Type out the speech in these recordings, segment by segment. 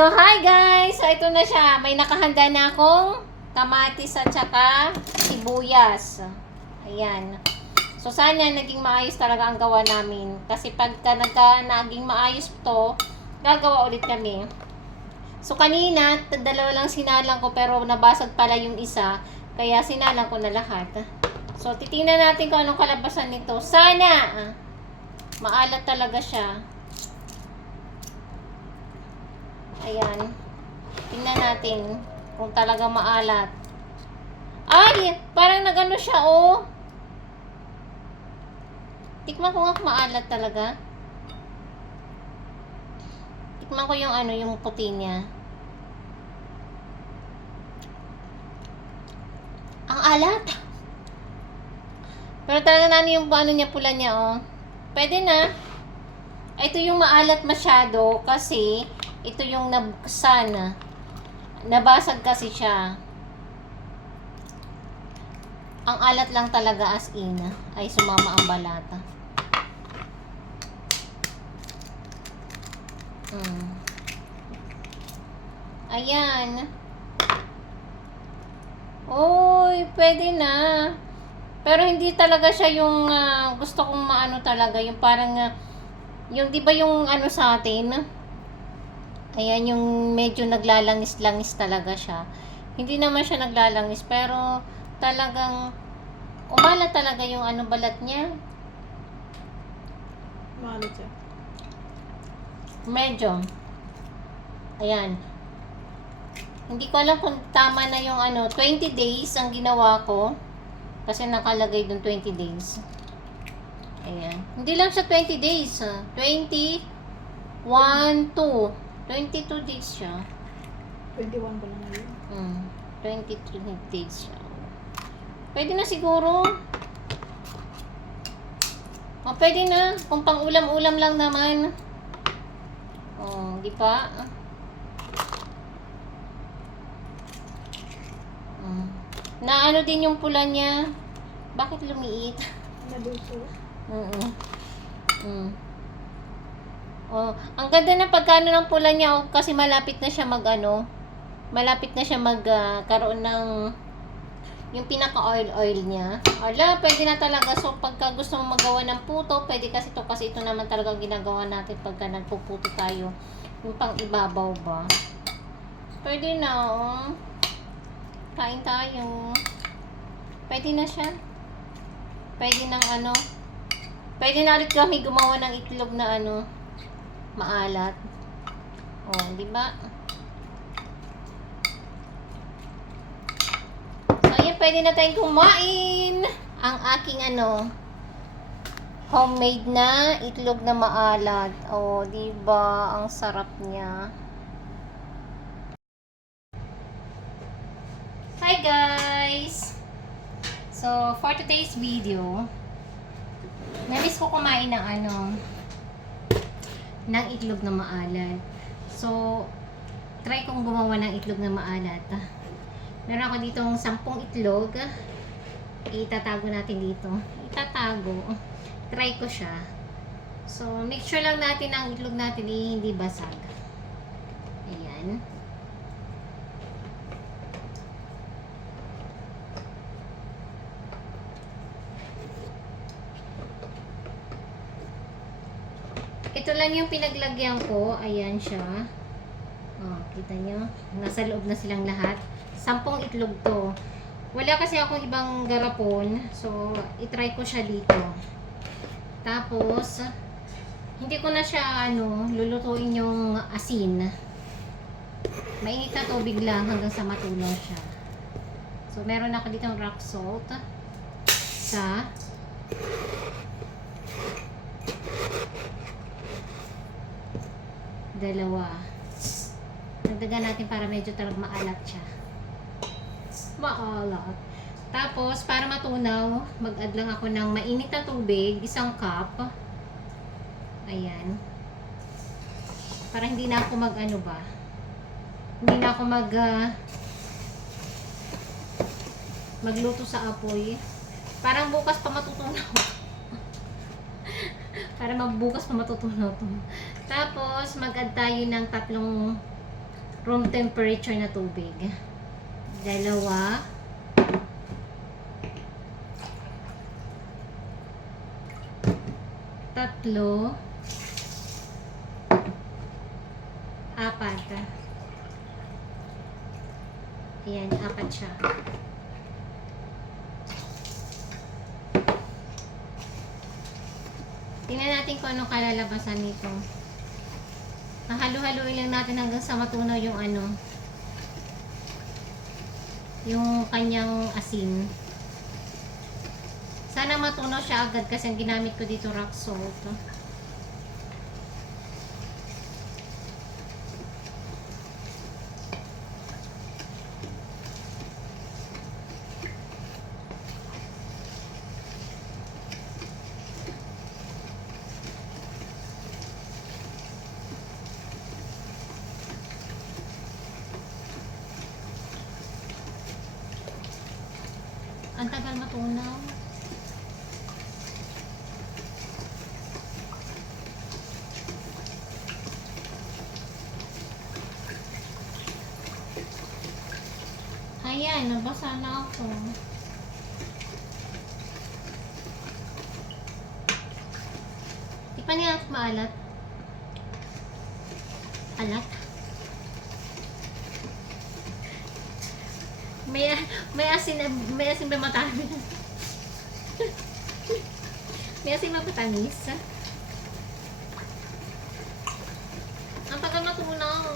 So, hi guys! So, ito na siya. May nakahanda na akong kamatis at saka sibuyas. Ayan. So, sana naging maayos talaga ang gawa namin. Kasi pagka naging maayos to, gagawa ulit kami. So, kanina, dalawa lang sinalang ko pero nabasag pala yung isa. Kaya sinalang ko na lahat. So, titingnan natin kung anong kalabasan nito. Sana maalat talaga siya. Ayan. Tingnan natin kung talaga maalat. Ay! Parang nagano siya, oh. Tikman ko nga kung maalat talaga. Tikman ko yung ano, yung puti niya. Ang alat! Pero talaga namin yung ano niya, pula niya, oh. Pwede na. Ito yung maalat masyado kasi ito yung nabuksan. Nabasag kasi siya. Ang alat lang talaga as in. Ay sumama ang balata. Ayan. Uy, pwede na. Pero hindi talaga siya yung gusto kong maano talaga. Yung parang, yung di ba yung ano sa atin? Ayan, yung medyo naglalangis-langis talaga siya. Hindi naman siya naglalangis, pero talagang umala talaga yung ano balat niya. Malit siya. Medyo. Ayan. Hindi ko alam kung tama na yung ano, 20 days ang ginawa ko. Kasi nakalagay dun 20 days. Ayan. Hindi lang siya 20 days. 20, 1, 2. 22 days siya. 21 pa lang ngayon. 23 days siya. Pwede na siguro. Oh, pwede na. Kung pang ulam-ulam lang naman. Oh, di pa? Na ano din yung pula niya. Bakit lumiit? Naduso. Oh, ang ganda na pagkano ng pula niya, oh, kasi malapit na siya mag-ano. Malapit na siya magkaroon ng yung pinaka-oil niya. Ala, pwede na talaga. So, pagka gusto mong magawa ng puto, pwede kasi ito naman talaga ginagawa natin pagka nagpuputo tayo. Yung pang ibabaw ba. Pwede na, oh. Kain tayo. Pwede na siya. Pwede nang ano. Pwede na ulit kami gumawa ng itlog na ano, maalat. Oh, di ba? So, ayan, pwede na tayong kumain. Ang aking ano, homemade na itlog na maalat. Oh, di ba? Ang sarap niya. Hi guys! So, for today's video, namiss ko kumain ng ano, ng itlog na maalat. So, try kong gumawa ng itlog na maalat. Meron ako ditong 10 itlog. Itatago natin dito. Itatago. Try ko siya. So, make sure lang natin ang itlog natin hindi basag. Ayan. Ito lang yung pinaglagyan ko. Ayan siya. Oh, kita nyo? Nasa loob na silang lahat. 10 itlog to. Wala kasi akong ibang garapon. So, itry ko siya dito. Tapos, hindi ko na siya, lulutuin yung asin. Mainit na tubig lang hanggang sa matunaw siya. So, meron ako ditong rock salt. Sa dalawa. Dagdagan natin para medyo talagang maalat siya. Maalat. Tapos, para matunaw, mag-add lang ako ng mainit na tubig, 1 cup. Ayan. Para hindi na ako hindi na ako magluto sa apoy. Parang bukas pa matutunaw. Para magbukas pa matutunaw to. Tapos, mag-add tayo ng 3 room temperature na tubig. 2, 3, 4. Ayan, 4 siya. Tingnan natin kung anong kalalabasan nito. Halo-haluin lang natin hanggang sa matunaw yung yung kanyang asin. Sana matunaw siya agad kasi ang ginamit ko dito rock salt. Ang tagal matunaw. Ayan, nabasa na ako. Tikman niya at maalat. Alat? May asin ba matamis? May asin ba matamis? Ang tagal matunaw.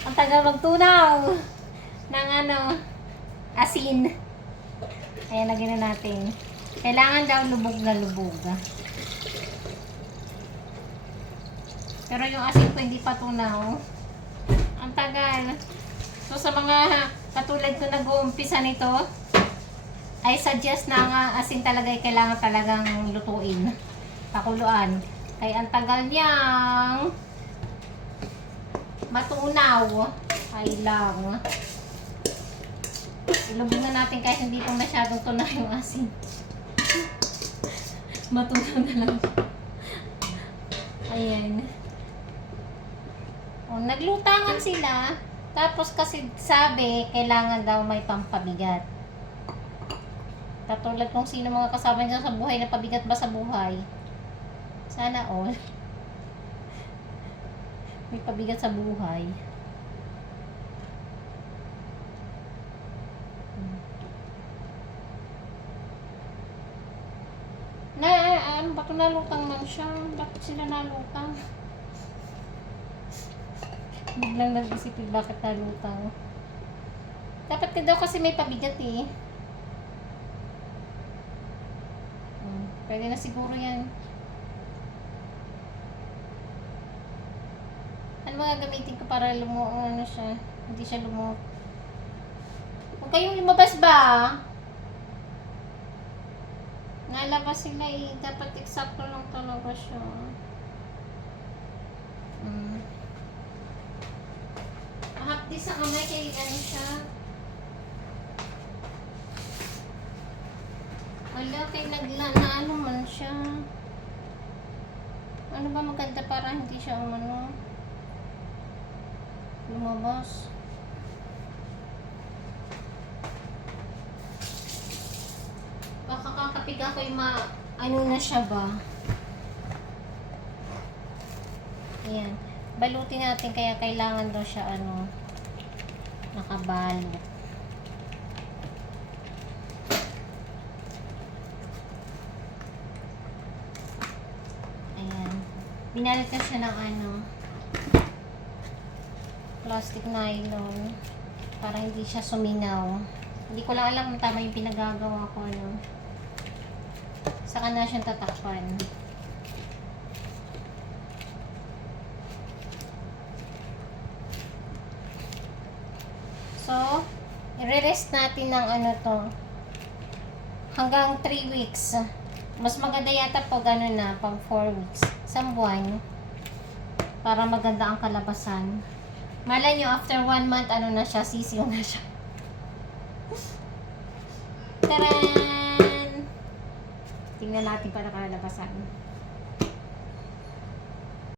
Ang tagal magtunaw ng asin. Ayan, lagyan na natin. Kailangan daw lubog na lubog. Pero yung asin ko hindi pa tunaw. Ang tagal. So sa mga katulad ko nag-uumpisa nito, I suggest na ang asin talaga ay kailangan talagang lutuin. Pakuluan. Kaya ang tagal niyang matunaw. Ay lang. Ilubog na natin kahit hindi pa masyadong tunaw yung asin. Matunaw na lang. Ayan. O, naglutangan sila. Tapos kasi sabi, kailangan daw may pampabigat. Katulad kung sino mga kasama niya sa buhay na pabigat ba sa buhay. Sana all. May pabigat sa buhay. Ano ba ito, nalutang man siya? Bakit sila nalutang? Biglang nag-isip bakit nalutang. Dapat ka daw kasi may pabigat eh. Pwede na siguro yan. Ano mga gamitin ko para ano siya? Hindi siya lumuot. Huwag kayong lumabas ba? Nalabas sila eh. Dapat eksakto lang talaga siya. Hapdi sa kamay kay ano siya. Wala kay ano man siya. Ano ba maganda para hindi siya lumabas? Baka kakapiga ko yung ano na siya ba? Ayan. Balutin natin kaya kailangan daw siya nakabalot. Ayan. Binalit na siya ng Plastic nylon. Para hindi siya suminaw. Hindi ko lang alam kung tama yung pinagagawa ko, ano. Saka na siyang tatakpan. So, i-rest natin ng ano to. Hanggang 3 weeks. Mas maganda yata pag ano na, pag 4 weeks. Isang buwan. Para maganda ang kalabasan. Malay nyo, after 1 month, ano na siya, sisiw na siya. Taran! Tingnan natin para kalabasan.